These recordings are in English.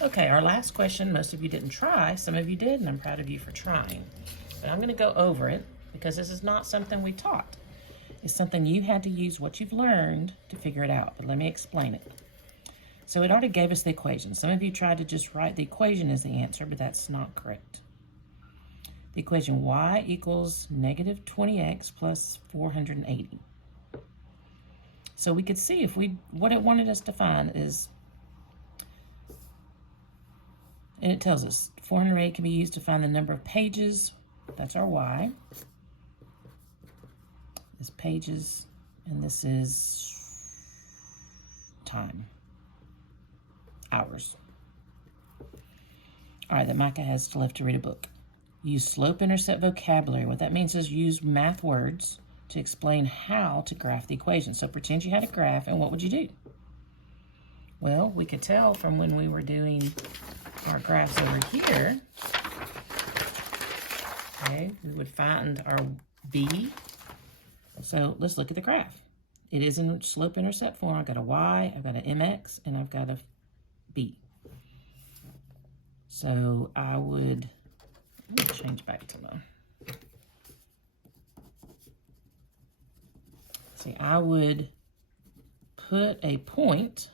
Okay, our last question, most of you didn't try, some of you did, and I'm proud of you for trying. But I'm gonna go over it because this is not something we taught. It's something you had to use what you've learned to figure it out, but let me explain it. So it already gave us the equation. Some of you tried to just write the equation as the answer, but that's not correct. The equation y equals negative 20x plus 480. So we could see if what it wanted us to find is, and it tells us 408 can be used to find the number of pages. That's our y. This pages, and this is time, hours. All right, that Micah has still left to read a book. Use slope-intercept vocabulary. What that means is use math words to explain how to graph the equation. So pretend you had a graph, and what would you do? Well, we could tell from when we were doing our graphs over here, okay, we would find our b. So let's look at the graph. It is in slope-intercept form. I've got a y, I've got an mx, and I've got a b. So I would, let me change back to my, see, I would put a point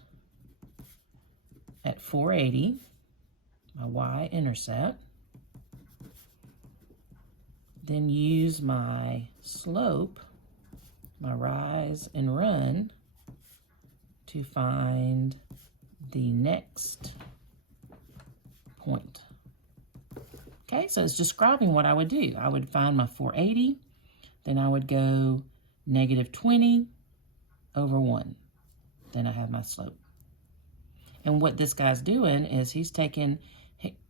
at 480, my y-intercept, then use my slope, my rise and run, to find the next point. Okay, so it's describing what I would do. I would find my 480, then I would go negative 20 over 1. Then I have my slope. And what this guy's doing is he's taking,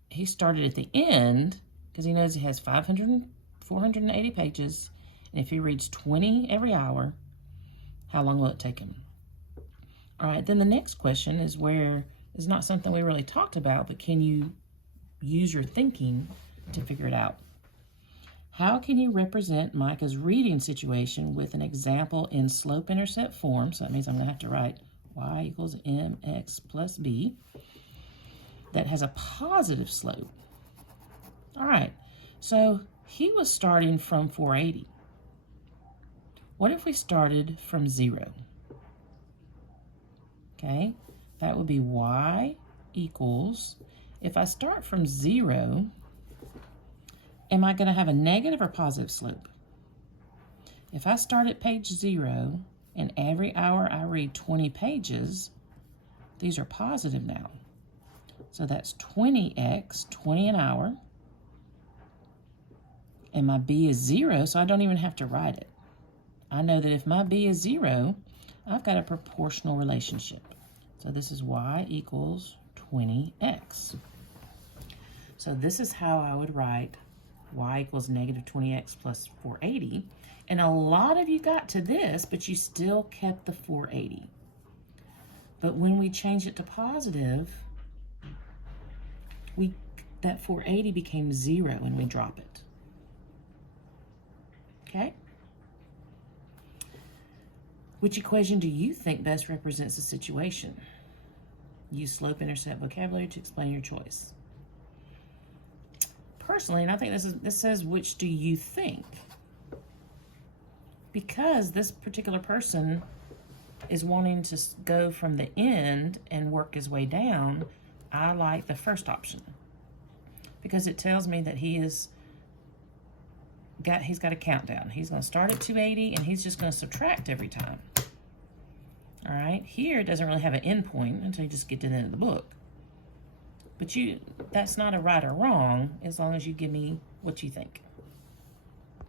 he started at the end because he knows he has 480 pages. And if he reads 20 every hour, how long will it take him? All right, then the next question is where is not something we really talked about, but can you use your thinking to figure it out? How can you represent Micah's reading situation with an example in slope-intercept form? So that means I'm going to have to write y equals mx plus b that has a positive slope. All right, so he was starting from 480. What if we started from 0? Okay, that would be y equals, if I start from 0, am I going to have a negative or positive slope? If I start at page 0 and every hour I read 20 pages, these are positive now. So that's 20x, 20 an hour. And my b is 0, so I don't even have to write it. I know that if my b is 0, I've got a proportional relationship. So this is y equals 20x. So this is how I would write y equals negative 20x plus 480. And a lot of you got to this, but you still kept the 480. But when we change it to positive, that 480 became 0 when we drop it. Okay? Which equation do you think best represents the situation? Use slope-intercept vocabulary to explain your choice. Personally, and I think this says, which do you think? Because this particular person is wanting to go from the end and work his way down, I like the first option. Because it tells me that he's got a countdown. He's going to start at 280 and he's just going to subtract every time. All right, here it doesn't really have an end point until you just get to the end of the book. But that's not a right or wrong as long as you give me what you think.